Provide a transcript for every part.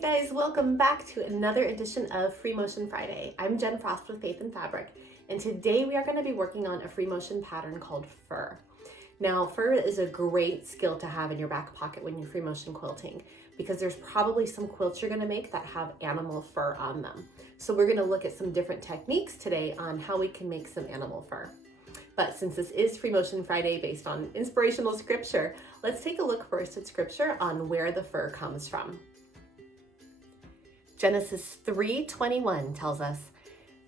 Guys, welcome back to another edition of Free Motion Friday. I'm Jen Frost with Faith and Fabric, and today we are going to be working on a free motion pattern called fur. Now, fur is a great skill to have in your back pocket when you're free motion quilting, because there's probably some quilts you're going to make that have animal fur on them. So we're going to look at some different techniques today on how we can make some animal fur. But since this is Free Motion Friday based on inspirational scripture, let's take a look first at scripture on where the fur comes from. Genesis 3:21 tells us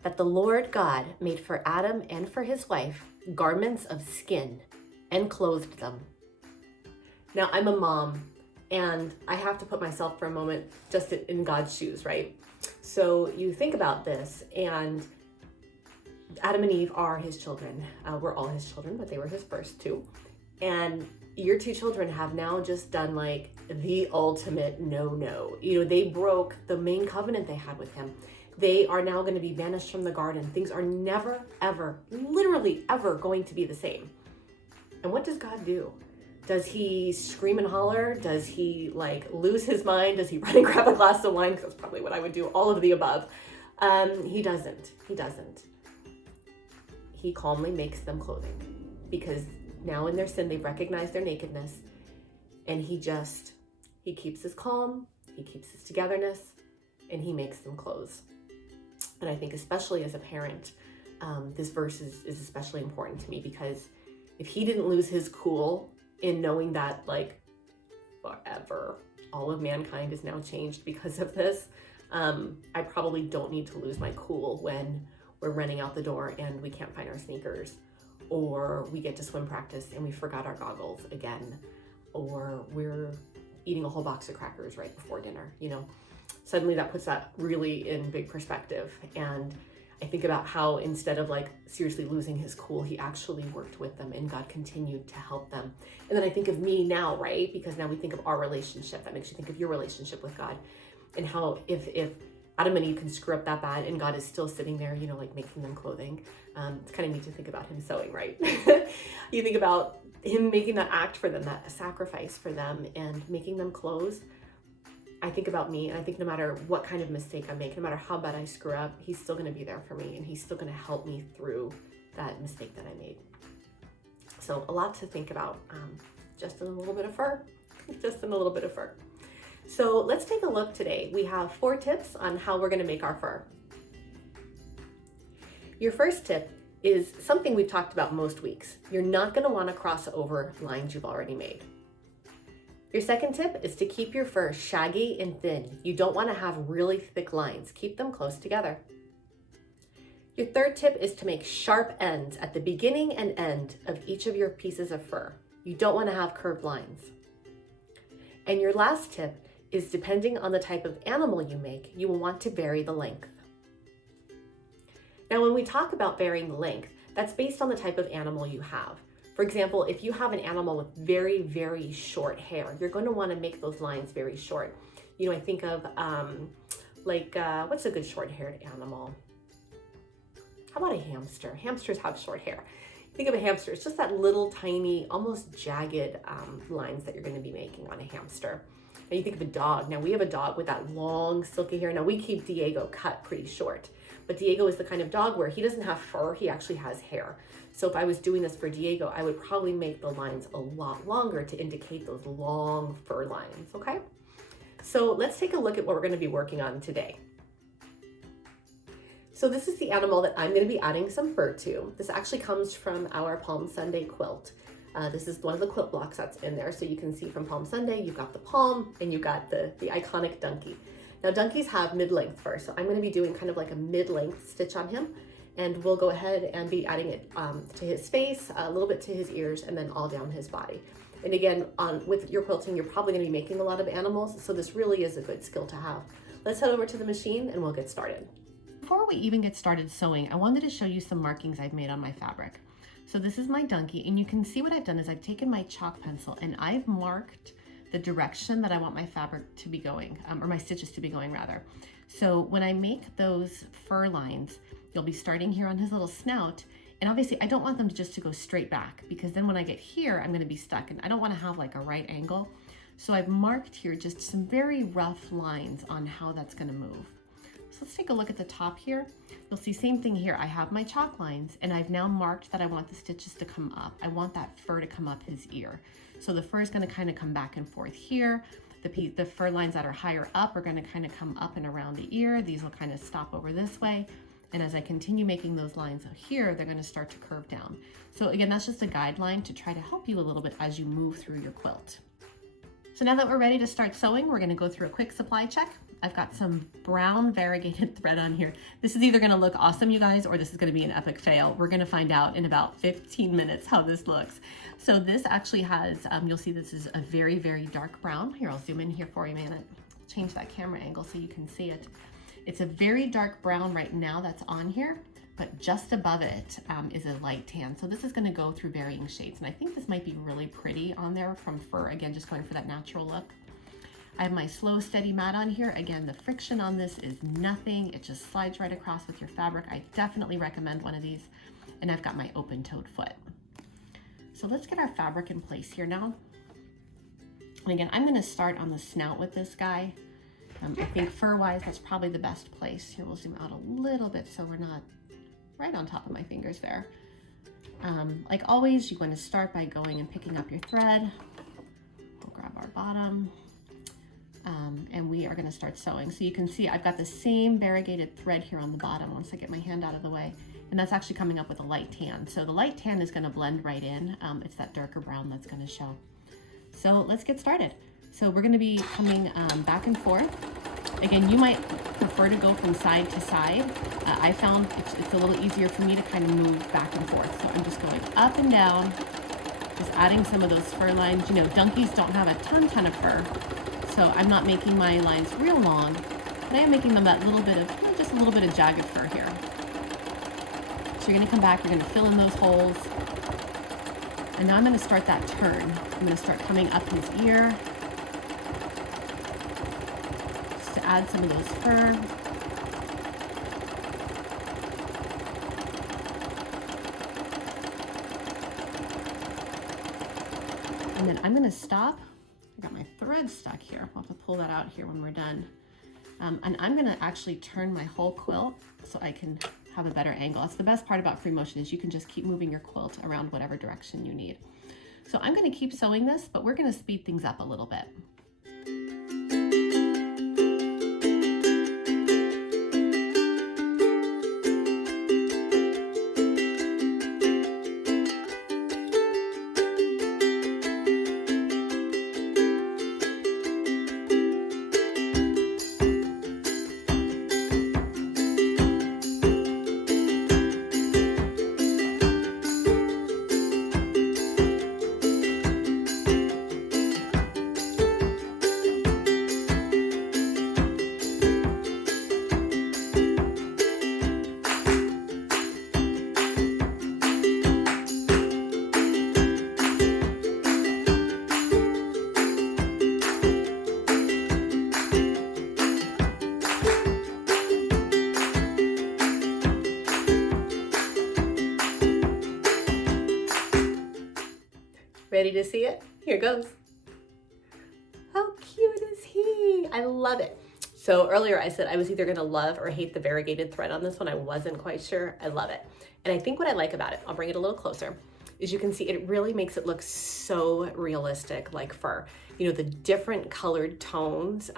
that the Lord God made for Adam and for his wife garments of skin and clothed them. Now, I'm a mom and I have to put myself for a moment just in God's shoes, right? So you think about this, and Adam and Eve are his children. We're all his children, but they were his first two. And your two children have now just done like the ultimate no-no. They broke the main covenant they had with him. They are now going to be banished from the garden. Things are never, ever, literally ever going to be the same. And what does God do? Does he scream and holler? Does he lose his mind? Does he run and grab a glass of wine? Because that's probably what I would do, all of the above. He doesn't. He calmly makes them clothing, because now in their sin, they've recognized their nakedness, and he keeps his calm, he keeps his togetherness, and he makes them clothes. And I think especially as a parent, this verse is especially important to me, because if he didn't lose his cool in knowing that forever, all of mankind is now changed because of this, I probably don't need to lose my cool when we're running out the door and we can't find our sneakers, or we get to swim practice and we forgot our goggles again, or we're eating a whole box of crackers right before dinner. Suddenly that puts that really in big perspective. And I think about how instead of seriously losing his cool, he actually worked with them and God continued to help them. And then I think of me now, right? Because now we think of our relationship. That makes you think of your relationship with God, and how if Adam and Eve can screw up that bad and God is still sitting there, making them clothing. It's kind of neat to think about him sewing, right? You think about him making that act for them, that sacrifice for them, and making them clothes. I think about me, and I think no matter what kind of mistake I make, no matter how bad I screw up, he's still going to be there for me, and he's still going to help me through that mistake that I made. So a lot to think about, just in a little bit of fur, So let's take a look today. We have 4 tips on how we're going to make our fur. Your first tip is something we've talked about most weeks. You're not going to want to cross over lines you've already made. Your second tip is to keep your fur shaggy and thin. You don't want to have really thick lines. Keep them close together. Your third tip is to make sharp ends at the beginning and end of each of your pieces of fur. You don't want to have curved lines. And your last tip is, depending on the type of animal you make, you will want to vary the length. Now, when we talk about varying the length, that's based on the type of animal you have. For example, if you have an animal with very, very short hair, you're going to want to make those lines very short. I think of what's a good short-haired animal? How about a hamster? Hamsters have short hair. Think of a hamster, it's just that little tiny, almost jagged lines that you're going to be making on a hamster. Now you think of a dog. Now we have a dog with that long silky hair. Now we keep Diego cut pretty short, but Diego is the kind of dog where he doesn't have fur, he actually has hair. So if I was doing this for Diego, I would probably make the lines a lot longer to indicate those long fur lines, okay? So let's take a look at what we're going to be working on today. So this is the animal that I'm going to be adding some fur to. This actually comes from our Palm Sunday quilt. This is one of the quilt blocks that's in there. So you can see from Palm Sunday, you've got the palm and you've got the iconic donkey. Now donkeys have mid-length fur, so I'm going to be doing kind of like a mid-length stitch on him. And we'll go ahead and be adding it to his face, a little bit to his ears, and then all down his body. And again, with your quilting, you're probably going to be making a lot of animals, so this really is a good skill to have. Let's head over to the machine and we'll get started. Before we even get started sewing, I wanted to show you some markings I've made on my fabric. So this is my donkey, and you can see what I've done is I've taken my chalk pencil and I've marked the direction that I want my fabric to be going, or my stitches to be going rather. So when I make those fur lines, you'll be starting here on his little snout, and obviously I don't want them just to go straight back, because then when I get here, I'm going to be stuck, and I don't want to have like a right angle. So I've marked here just some very rough lines on how that's gonna move. So let's take a look at the top here. You'll see same thing here. I have my chalk lines and I've now marked that I want the stitches to come up. I want that fur to come up his ear. So the fur is gonna kind of come back and forth here. The fur lines that are higher up are gonna kind of come up and around the ear. These will kind of stop over this way. And as I continue making those lines out here, they're gonna start to curve down. So again, that's just a guideline to try to help you a little bit as you move through your quilt. So now that we're ready to start sewing, we're gonna go through a quick supply check. I've got some brown variegated thread on here. This is either gonna look awesome, you guys, or this is gonna be an epic fail. We're gonna find out in about 15 minutes how this looks. So this actually has, you'll see this is a very, very dark brown. Here, I'll zoom in here for you, man. Change that camera angle so you can see it. It's a very dark brown right now that's on here, but just above it is a light tan. So this is gonna go through varying shades. And I think this might be really pretty on there from fur, again, just going for that natural look. I have my slow, steady mat on here. Again, the friction on this is nothing. It just slides right across with your fabric. I definitely recommend one of these. And I've got my open-toed foot. So let's get our fabric in place here now. And again, I'm gonna start on the snout with this guy. I think fur-wise, that's probably the best place. Here, we'll zoom out a little bit so we're not right on top of my fingers there. Like always, you're going to start by going and picking up your thread. We'll grab our bottom. And we are going to start sewing. So you can see I've got the same variegated thread here on the bottom once I get my hand out of the way. And that's actually coming up with a light tan. So the light tan is going to blend right in. It's that darker brown that's going to show. So let's get started. So we're going to be coming back and forth. Again, you might prefer to go from side to side. I found it's a little easier for me to kind of move back and forth. So I'm just going up and down, just adding some of those fur lines. You know, donkeys don't have a ton of fur. So I'm not making my lines real long, but I am making them that little bit of, you know, just a little bit of jagged fur here. So you're gonna come back, you're gonna fill in those holes. And now I'm gonna start that turn. I'm gonna start coming up his ear, just to add some of those fur. And then I'm gonna stop. I got my thread stuck here. I'll have to pull that out here when we're done. And I'm gonna actually turn my whole quilt so I can have a better angle. That's the best part about free motion is you can just keep moving your quilt around whatever direction you need. So I'm gonna keep sewing this, but we're gonna speed things up a little bit. Ready to see it? Here goes. How cute is he? I love it. So earlier I said I was either gonna love or hate the variegated thread on this one. I wasn't quite sure. I love it. And I think what I like about it, I'll bring it a little closer, is you can see it really makes it look so realistic like fur. You know, the different colored tones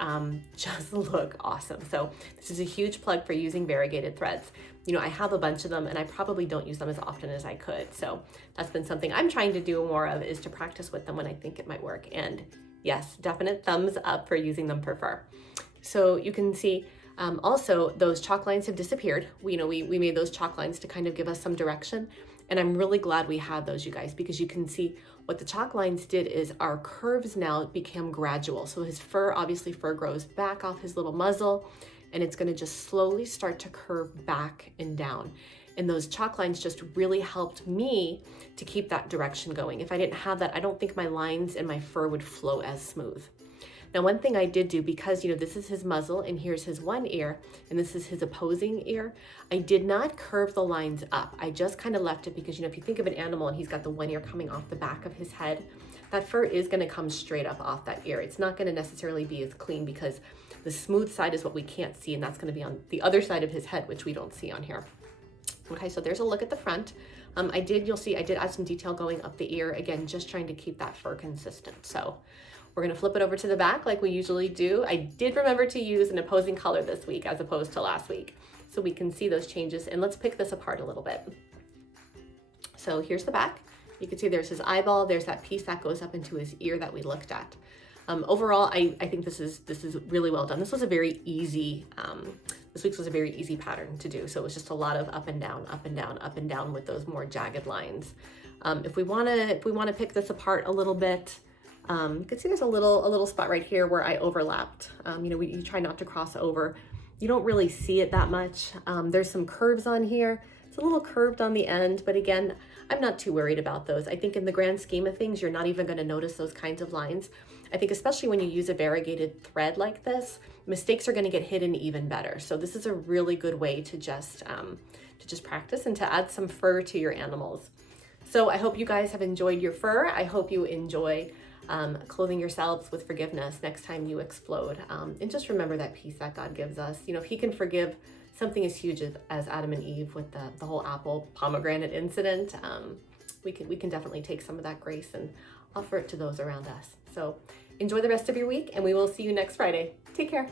just look awesome. So this is a huge plug for using variegated threads. You know, I have a bunch of them and I probably don't use them as often as I could. So that's been something I'm trying to do more of, is to practice with them when I think it might work. And yes, definite thumbs up for using them for fur. So you can see also those chalk lines have disappeared. We made those chalk lines to kind of give us some direction. And I'm really glad we had those, you guys, because you can see what the chalk lines did is our curves now became gradual. So his fur, obviously fur grows back off his little muzzle, and it's gonna just slowly start to curve back and down. And those chalk lines just really helped me to keep that direction going. If I didn't have that, I don't think my lines and my fur would flow as smooth. Now, one thing I did do, because this is his muzzle and here's his one ear and this is his opposing ear, I did not curve the lines up. I just kind of left it because if you think of an animal and he's got the one ear coming off the back of his head, that fur is going to come straight up off that ear. It's not going to necessarily be as clean because the smooth side is what we can't see, and that's going to be on the other side of his head, which we don't see on here. Okay, so there's a look at the front. You'll see I did add some detail going up the ear, again, just trying to keep that fur consistent. So we're gonna flip it over to the back like we usually do. I did remember to use an opposing color this week as opposed to last week, so we can see those changes. And let's pick this apart a little bit. So here's the back. You can see there's his eyeball, there's that piece that goes up into his ear that we looked at. Overall, I think this is really well done. This was a very easy, this week's was a very easy pattern to do. So it was just a lot of up and down, up and down, up and down with those more jagged lines. If we wanna pick this apart a little bit, you can see there's a little spot right here where I overlapped. You try not to cross over. You don't really see it that much. There's some curves on here. It's a little curved on the end, but again, I'm not too worried about those. I think in the grand scheme of things, you're not even gonna notice those kinds of lines. I think especially when you use a variegated thread like this, mistakes are gonna get hidden even better. So this is a really good way to just practice and to add some fur to your animals. So I hope you guys have enjoyed your fur. I hope you enjoy clothing yourselves with forgiveness next time you explode. And just remember that peace that God gives us. If he can forgive something as huge as Adam and Eve with the whole apple pomegranate incident, we can definitely take some of that grace and offer it to those around us. So enjoy the rest of your week, and we will see you next Friday. Take care.